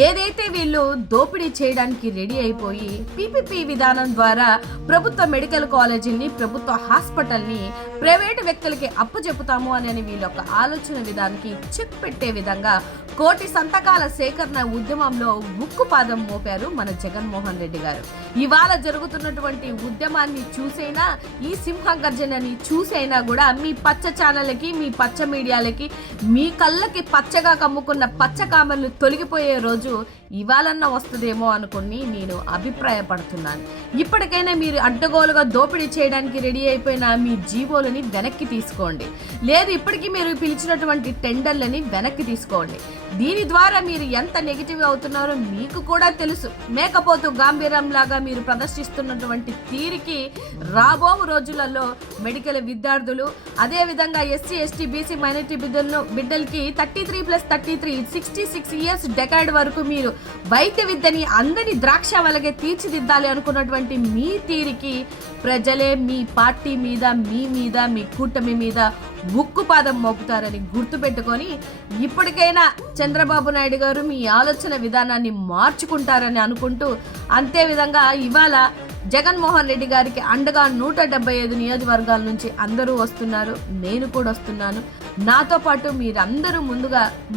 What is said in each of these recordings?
ఏదైతే వీళ్ళు దోపిడీ చేయడానికి రెడీ అయిపోయి పీపీపీ విధానం ద్వారా ప్రభుత్వ మెడికల్ కాలేజీని, ప్రభుత్వ హాస్పిటల్ని ప్రైవేటు వ్యక్తులకి అప్పచెపుతాము అని వీళ్ళ యొక్క ఆలోచన విధానానికి చెక్ పెట్టే విధంగా కోటి సంతకాల సేకరణ ఉద్యమంలో ఉక్కుపాదం మోపారు మన జగన్మోహన్ రెడ్డి గారు. ఇవాళ జరుగుతున్నటువంటి ఉద్యమాన్ని చూసైనా, ఈ సింహగర్జనని చూసైనా కూడా మీ పచ్చ ఛానళ్ళకి, మీ పచ్చ మీడియాలకి, మీ కళ్ళకి పచ్చగా కమ్ముకున్న పచ్చ కామర్లు తొలగిపోయే రోజు ఇవాళన్నా వస్తుందేమో అనుకుని నేను అభిప్రాయపడుతున్నాను. ఇప్పటికైనా మీరు అడ్డగోలుగా దోపిడీ చేయడానికి రెడీ అయిపోయిన మీ జీవోలని వెనక్కి తీసుకోండి, లేదు ఇప్పటికీ మీరు పిలిచినటువంటి టెండర్లని వెనక్కి తీసుకోండి. దీని ద్వారా మీరు ఎంత నెగిటివ్ అవుతున్నారో మీకు కూడా తెలుసు. మేకపోతు గాంభీర్యం లాగా మీరు ప్రదర్శిస్తున్నటువంటి తీరికి రాబో రోజులలో మెడికల్ విద్యార్థులు, అదేవిధంగా ఎస్సీ ఎస్టీ బీసీ మైనారిటీ బిడ్డలకి 33+33 66 ఇయర్స్ డెకాడ్ వరకు మీరు వైద్య విద్యని అందరి ద్రాక్ష వలగే తీర్చిదిద్దాలి అనుకున్నటువంటి మీ తీరికి ప్రజలే మీ పార్టీ మీద, మీ కూటమి మీద ఉక్కుపాదం మోపుతారని గుర్తుపెట్టుకొని ఇప్పటికైనా చంద్రబాబు నాయుడు గారు మీ ఆలోచన విధానాన్ని మార్చుకుంటారని అనుకుంటూ, అంతే విధంగా ఇవాళ జగన్మోహన్ రెడ్డి గారికి అండగా 175 నియోజకవర్గాల నుంచి అందరూ వస్తున్నారు, నేను కూడా వస్తున్నాను. నాతో పాటు మీరందరూ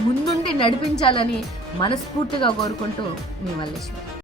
ముందుండి నడిపించాలని మనస్ఫూర్తిగా కోరుకుంటూ మీ మల్లేశ్వరి.